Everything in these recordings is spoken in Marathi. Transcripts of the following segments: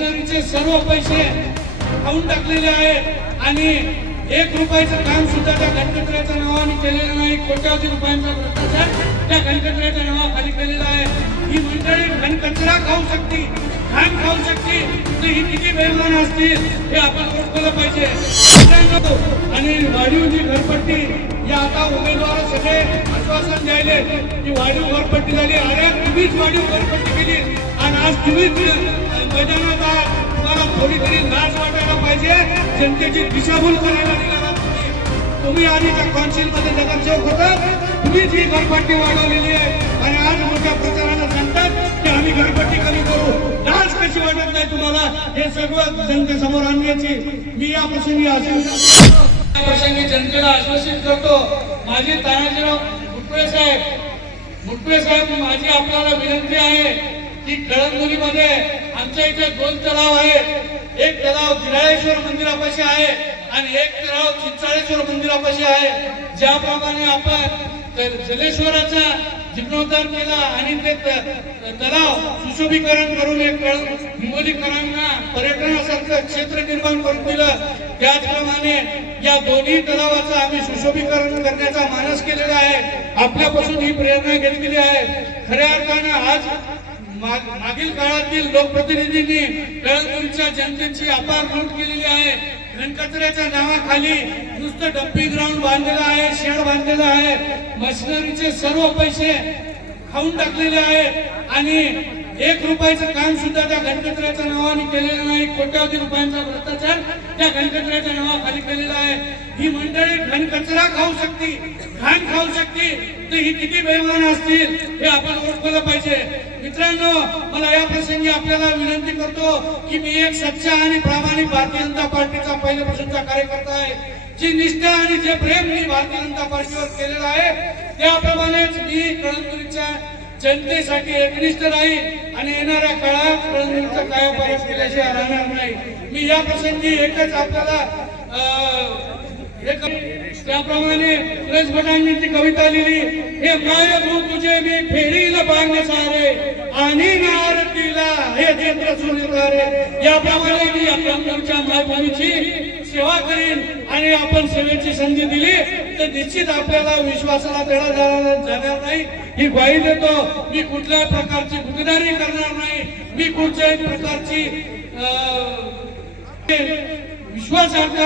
मशिनरीचे सर्व पैसे खाऊन टाकलेले आहेत आणि एक रुपयाचं काम सुद्धा त्या गणकचऱ्याच्या नावाने केलेलं नाही. कोट्यावधी रुपयांचा भ्रष्टाचार त्या घनकचऱ्याच्या नावाखाली केलेला आहे. ही मंडळी घनकचरा खाऊ शकते घाण खाऊ शकते तर ही किती बेमान असतील हे आपण ओळखलं पाहिजे. आणि वाढीव जी घरपट्टी या आता उमेदवार सगळे आश्वासन द्यायले की वाढीव घरपट्टी झाली. अरे तुम्हीच वाढीव घरपट्टी केली. आणि आज तुम्हीच कोणीतरी लाज वाटायला पाहिजे जनतेची दिशाभूल करायला निघाला तुम्ही. आधी त्या कौन्सिलमध्ये नगरसेवक होता तुम्हीच ही घरपट्टी वाढवलेली आहे. आणि आज मोठ्या प्रचारानं सांगतात की आम्ही घरपट्टी कमी करू. लाज कशी वाटत नाही तुम्हाला? हे सर्व जनतेसमोर आणण्याची मी या प्रसंगी आश्वासन या प्रसंगी जनतेला आश्वासित करतो. माझे तानाजीराव मुटकुळे साहेब मुटकुळे साहेब माझी आपल्याला विनंती आहे की कळमनुरीमध्ये आमच्या इथे दोन तलाव आहेत. एक तलाव गिराळेश्वर मंदिरापाशी आहे आणि एक तलाव चिंचाळेश्वर मंदिरापाशी आहे. ज्याप्रमाणे आपण जलेश्वराचा जीर्णोद्धार केला आणि ते त- तलाव सुशोभीकरण करून एक हिंगोलीकरांना पर्यटनासारखं क्षेत्र निर्माण करून दिलं. त्याचप्रमाणे या दोन्ही तलावाचं आम्ही सुशोभीकरण करण्याचा मानस केलेला आहे. आपल्यापासून ही प्रेरणा घेतलेली आहे. खऱ्या अर्थानं आज मागील काळातील लोकप्रतिनिधींनी कळमनुरीच्या जनतेची अपार लूट केलेली आहे. घनकचऱ्याच्या नावाखाली नुसतं डम्पिंग ग्राउंड बांधलेलं आहे शेड बांधलेलं आहे. मशिनरीचे सर्व पैसे खाऊन टाकलेले आहेत. आणि एक रुपयाचं काम सुद्धा त्या घनकचऱ्याच्या नावाने केलेलं नाही. कोट्यावधी रुपयांचा भ्रष्टाचार त्या घनकचऱ्याच्या नावाखाली केलेला आहे. ही मंडळी घनकचरा खाऊ शकते घाण खाऊ शकते. तर ही किती बेमान असतील हे आपण ओळखलं पाहिजे. मित्रांनो मला या प्रसंगी आपल्याला विनंती करतो की मी एक सच्चा आणि प्रामाणिक भारतीय जनता पार्टीचा पहिल्यापासूनचा कार्यकर्ता आहे. जी निष्ठा आणि जे प्रेम मी भारतीय जनता पार्टीवर केलेलं आहे त्याप्रमाणेच मी कळमनुरीच्या जनतेसाठी एकनिष्ठ राहील आणि येणाऱ्या काळात काय कायापालट केल्याशिवाय राहणार नाही. मी या प्रसंगी एकच आपल्याला त्याप्रमाणे सुरेश भटांनी ती कविता लिहिली हे माय भू तुझे मी फेडील बांग सारे आणि नारतीला हे चंद्र सूर्य याप्रमाणे मी आपल्या आमच्या मायभूमीची सेवा करीन आणि आपण सेवेची संधी दिली. तर निश्चित आपल्याला विश्वासाला देणार जाणार नाही. ही ग्वाही देतो. मी कुठल्या प्रकारची गुन्हेगारी करणार नाही. मी कुठल्याही प्रकारची विश्वासार्थ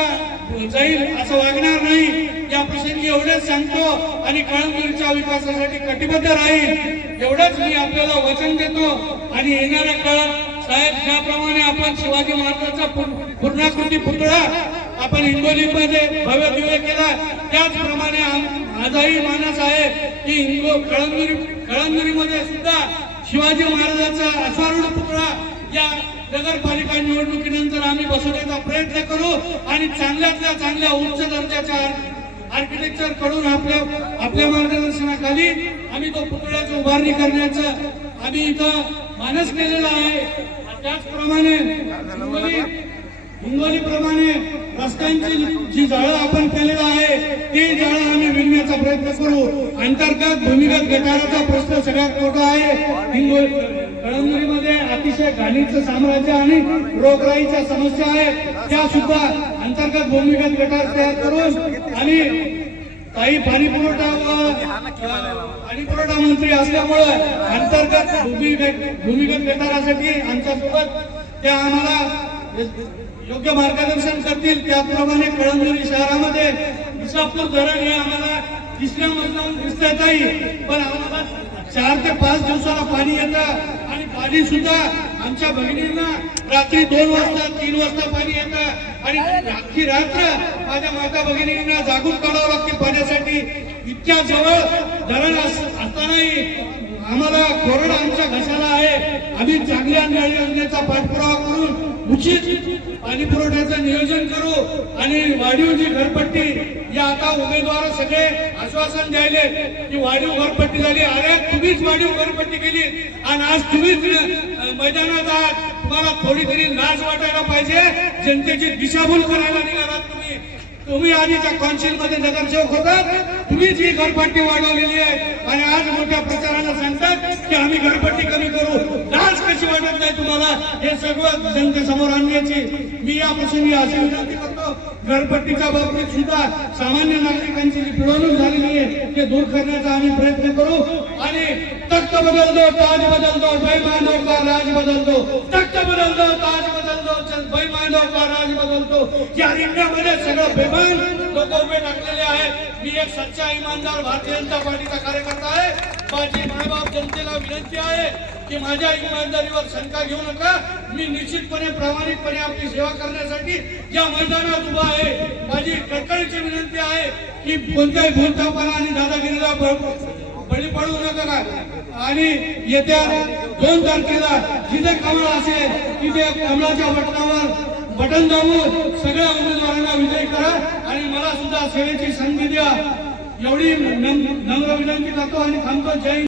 जाईल असं वागणार नाही. या प्रसंगी एवढेच सांगतो आणि कळमगिरीच्या विकासासाठी कटिबद्ध राहील. एवढंच मी आपल्याला वचन देतो. आणि येणाऱ्या काळात साहेब ज्याप्रमाणे आपण शिवाजी महाराजांचा पूर्णाकृती पुतळा आपण हिंगोलीमध्ये भव्य दिव्य केला. त्याचप्रमाणे माझाही मानस आहे की हिंगो कळमनुरी कळमनुरीमध्ये सुद्धा शिवाजी महाराजांचा अश्वारूढ पुतळा या नगरपालिका निवडणुकीनंतर आम्ही बसवण्याचा प्रयत्न करू आणि चांगल्यातल्या चांगल्या उच्च दर्जाच्या आर्किटेक्चरकडून आपल्या आपल्या मार्गदर्शनाखाली आम्ही तो पुतळ्याची उभारणी करण्याचं आम्ही इथं मानस केलेला आहे. त्याचप्रमाणे हिंगोली हिंगोली प्रमाणे रस्त्यांची जी जाळं आपण केलेलं आहे ते जाळं आम्ही विणण्याचा प्रयत्न करू. अंतर्गत भूमिगत गटाराचा प्रश्न सगळ्यात मोठा आहे. कळमनुरीमध्ये अतिशय घाणीचं साम्राज्य आणि रोगराईच्या समस्या आहेत. त्या सुद्धा अंतर्गत भूमिगत गटार तयार करून आणि काही पाणी पुरवठा व पाणी पुरवठा मंत्री असल्यामुळं अंतर्गत भूमिगत भूमिगत गटारासाठी आमच्यासोबत त्या आम्हाला योग्य मार्गदर्शन करतील. त्याप्रमाणे कळमनुरी शहरामध्ये विसापूर धरण हे आम्हाला तिसऱ्या मजल्यावर दिसता नाही पण आम्हाला चार ते पाच दिवसाला पाणी येतं आणि पाणी सुद्धा आमच्या भगिनींना रात्री दोन वाजता तीन वाजता पाणी येतं. आणि अख्खी रात्र माझ्या माता भगिनींना जागून काढावं लागते पाण्यासाठी. इतक्या जवळ धरण असतानाही आम्हाला कोरोना आमच्या घशाला आहे. आम्ही चांगल्या न्याय योजनेचा पाठपुरावा करू. उचित पाणी पुरवठ्याचं नियोजन करू आणि वाढीव जी घरपट्टी या आता उमेदवार सगळे आश्वासन द्यायले की वाढीव घरपट्टी झाली. अरे तुम्हीच वाढीव घरपट्टी केली आणि आज तुम्हीच मैदानात आहात. तुम्हाला थोडी तरी लाज वाटायला पाहिजे. जनतेची दिशाभूल करायला निघालात तुम्ही. तुम्ही आधीच्या कॉन्शियलमध्ये नगरसेवक होतात. तुम्ही जी घरपट्टी वाढवलेली आहे आणि आज मोठ्या प्रचाराला सांगतात की आम्ही घरपट्टी कमी करू. लाच कशी वाटत नाही तुम्हाला? हे सगळं जनतेसमोर आणण्याची मी यापासून प्रसंगी अशी विनंती करतो. घरपट्टीच्या बाबतीत सुद्धा सामान्य नागरिकांची जी पिळवणूक झालेली आहे ते दूर करण्याचा आम्ही प्रयत्न करू. आणि तख्त बदलतो ताज बदलतो बैमानो का राज बदलतो. तख्त बदलतो ताज बदलतो चल राज बदलतो. या रिंगणामध्ये सगळं बेमान लोक उभे टाकलेले आहेत. मी एक सच्चा इमानदार भारतीय जनता पार्टीचा कार्यकर्ता आहे. माझी मायबाप जनतेला विनंती आहे की माझ्या इमानदारीवर शंका घेऊ नका. मी निश्चितपणे प्रामाणिकपणे आपली सेवा करण्यासाठी या मैदानात उभा आहे. माझी कडकडीची विनंती आहे की कोणत्याही भूलथापणा आणि दादागिरीला ब- नका आणि येत्या दोन तारखेला जिथे कमळ असेल तिथे कमळाच्या बटनावर बटन दाबून सगळ्या उमेदवारांना विजयी करा. आणि मला सुद्धा सेवेची संधी द्या. एवढी नम्र विनंती करतो आणि थांबतो. जय